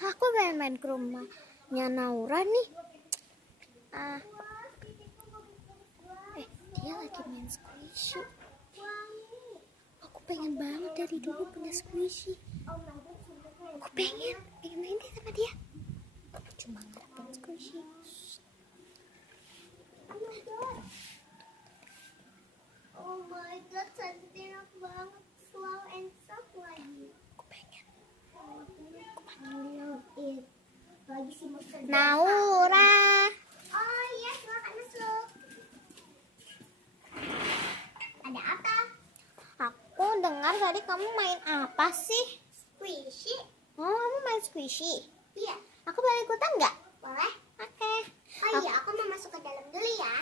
Aku pengen main ke rumahnya Naura nih. Dia lagi main squishy. Aku pengen banget dari dulu punya squishy. Aku pengen main deh sama dia. Cuma ngarepin squishy. Oh my god, sensitif banget, slow and soft lagi. Aku pengen. Lagi si monster. Naura. Oh iya, silakan masuk. Ada apa? Aku dengar tadi kamu main apa sih? Squishy? Oh, kamu main squishy? Iya. Aku boleh ikutan nggak? Boleh? Oke. Oh iya, aku mau masuk ke dalam dulu ya.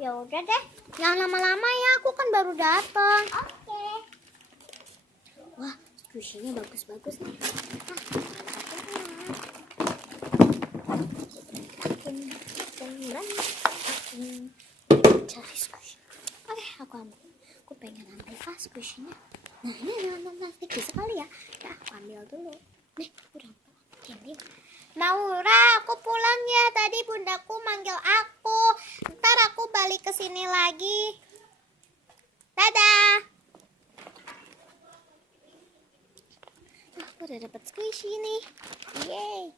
Ya udah deh. Jangan lama-lama ya, aku kan baru datang. Oke. Wah, squishy-nya bagus-bagus nih. Cari squishy. Oke, aku ambil. Aku pengen ambil squishy-nya. Nah, ini ada kantong plastik bisa kali ya. Ya, aku ambil dulu. Nih, udah ambil. Naura, aku pulang ya. Tadi bundaku manggil aku. Ntar aku balik ke sini lagi. Dadah. Aku udah dapet squishy nih. Yeay.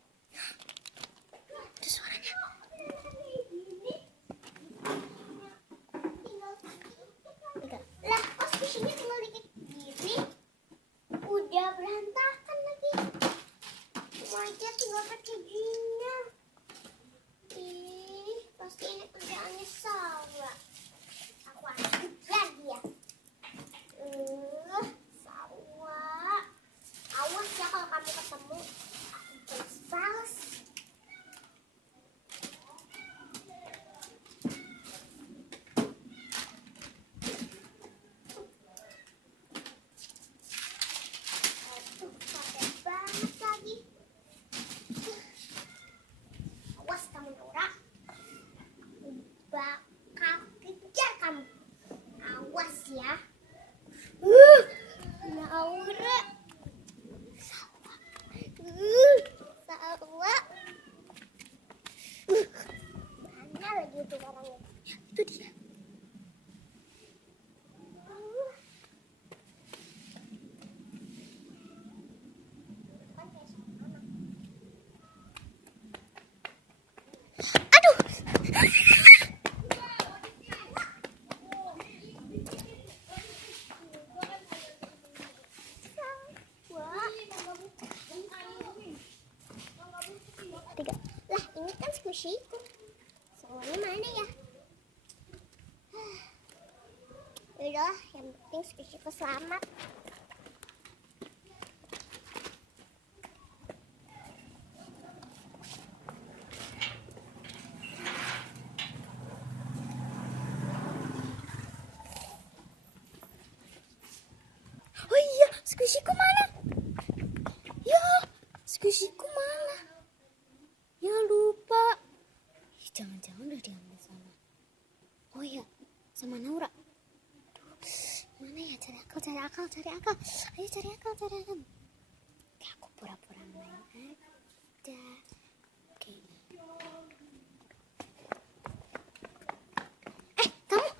Itu suaranya. Lah, kok squishy-nya tinggal dikit gini? Udah berantakan lagi. Wajah tinggal pakai gini. Ih, pasti ini kerjaannya Sawa. Aku harus kejar dia. Sawa. Awas ya kalau kamu ketemu. Aku balas. Aduh, capek banget lagi. Awas kamu, Naura. Bakal kejar kamu. Awas ya. Naura. Sawa. Mana lagi itu orangnya? Itu dia. Aduh. Tiga. Lah, ini kan squishy-ku. Soalnya mana ya? Udah, yang penting squishy-ku selamat. Oh iya, squishy-ku mana? Ya, squishy-ku mana? Ya lupa. Jangan-jangan udah diambil sama. Oh iya, sama Naura. Aduh, mana ya? Cari akal. Ayo cari akal. Oke, aku pura-pura main aja. Oke. Kamu?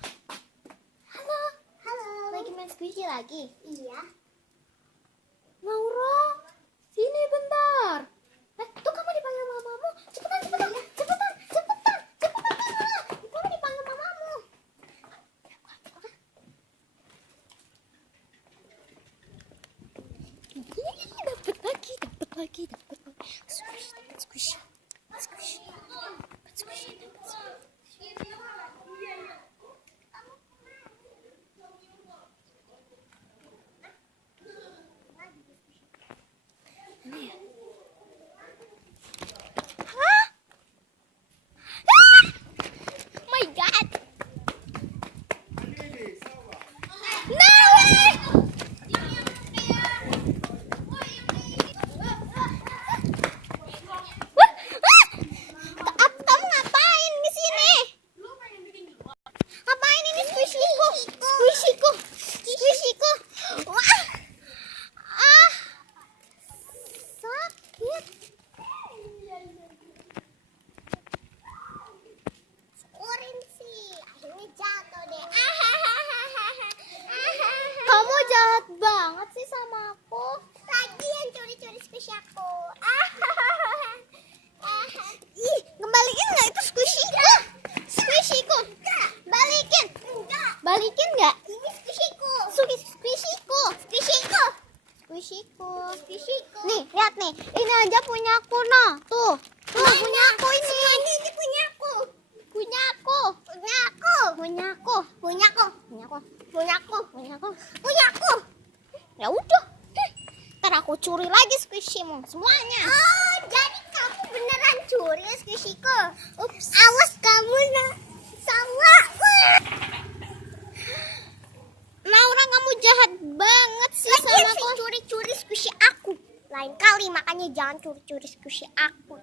Halo. Lagi main squishy lagi? Iya. Naura, sini bentar. Tuh kamu dipanggil mamamu. Cepetan. Kamu dipanggil mamamu. Dapat lagi. Squishy. Mana ya? My God. aja punya aku, nah. Tuh punya aku ini. Semuanya ini punya aku. Punya aku. Punya aku. Punya aku. Punya aku. Punya aku. Punya aku. Punya aku. Punya aku. Ya udah. Ntar aku curi lagi squishymu semuanya. Oh, jadi kamu beneran curi squishyku. Ups. Awas kamu salah. Naura, kamu jahat banget sih sama aku. Curi-curi squishy aku. Lain kali makanya jangan curi-curi squishy aku.